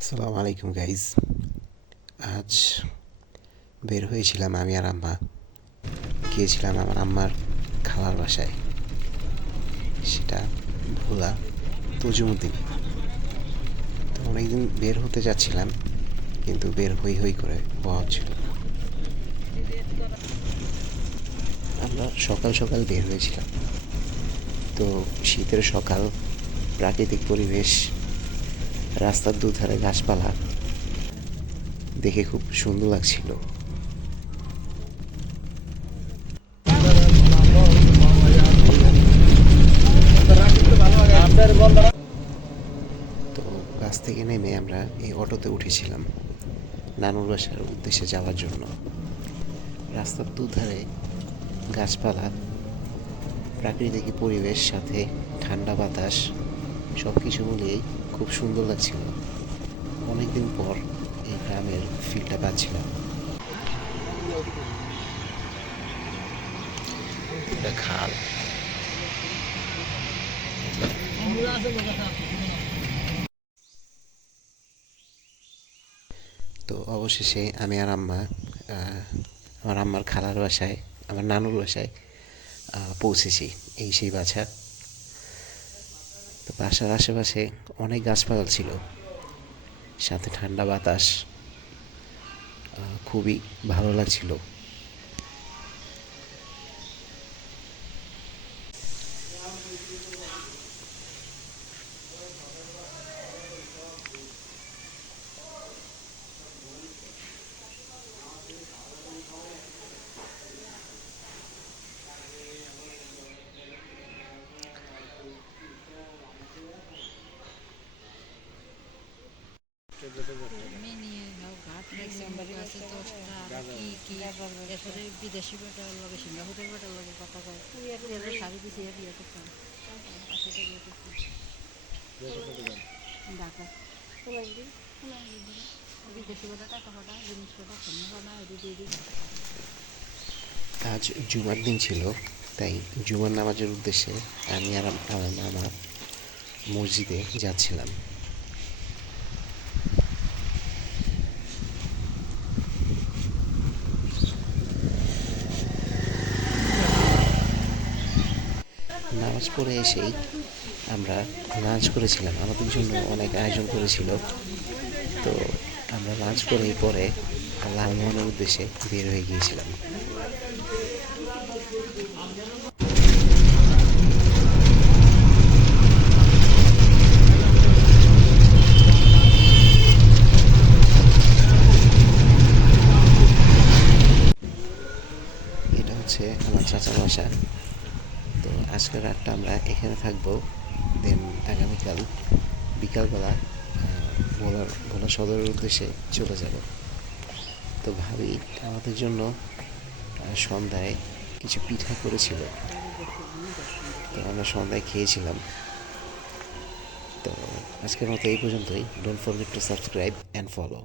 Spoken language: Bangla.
আসসালামু আলাইকুম গাইজ। আজ বের হয়েছিলাম আমি আর আম্মা। গিয়েছিলাম আমার আম্মার খালার বাসায়, সেটা ভোলা তজুমুদ্দিন। তো অনেকদিন বের হতে যাচ্ছিলাম, কিন্তু বের হই হই করে বহন ছিল। আমরা সকাল সকাল বের হয়েছিলাম। তো শীতের সকাল, প্রাকৃতিক পরিবেশ, রাস্তার দুধারে গাছপালা দেখে খুব সুন্দর লাগছিল। তো বাস থেকে নেমে আমরা এই অটোতে উঠেছিলাম নানুর বাসার উদ্দেশ্যে যাওয়ার জন্য। রাস্তার দুধারে গাছপালা, প্রাকৃতিক পরিবেশ, সাথে ঠান্ডা বাতাস, সব কিছু মিলিয়েই খুব সুন্দর লাগছিল। অনেকদিন পর এই গ্রামের ফিলটা পাচ্ছিলাম। এটা খাল। তো অবশেষে আমি আর আম্মা আমার আম্মার খালার বাসায়, আমার নানুর বাসায় পৌঁছেছি। এই সেই বাসা। তো বাসার আশেপাশে অনেক গাছপালা ছিল, সাথে ঠান্ডা বাতাস, খুবই ভালো লাগছিল। মিনি নাও ঘাট মিনি আছে 10টা আর কি এরপরে বিদেশি বেটার লগে সিঙ্গাপুরের বেটার লগে কথা কয় এদের শাড়ি পিছিয়ে বিয়ে করতাম আসলে বিয়ে করতাম ঢাকা বিদেশি বেটা টাকা ফাটা জিনিস ফাটা কমে ফাটা এটি দিয়ে দিই। আজ জুমার দিন ছিল, তাই জুমার নামাজের উদ্দেশ্যে আমি আর আমার মামা মসজিদে যাচ্ছিলাম। নামাজ পড়ে এসেই আমরা লাঞ্চ করেছিলাম। আমাদের জন্য অনেক আয়োজন করেছিল। তো আমরা লাঞ্চ করেই পরে লালমোহনের উদ্দেশ্যে বের হয়ে গিয়েছিলাম। এটা হচ্ছে আমার চাচার বাসা। তো আজকের রাতটা আমরা এখানে থাকবো। দেন আগামীকাল বিকালবেলা ভোলা সদরের উদ্দেশ্যে চলে যাব। তো ভাবি আমাদের জন্য সন্ধ্যায় কিছু পিঠা করেছিল, তো আমরা সন্ধ্যায় খেয়েছিলাম। তো আজকের মতো এই পর্যন্তই। Don't forget to subscribe and follow.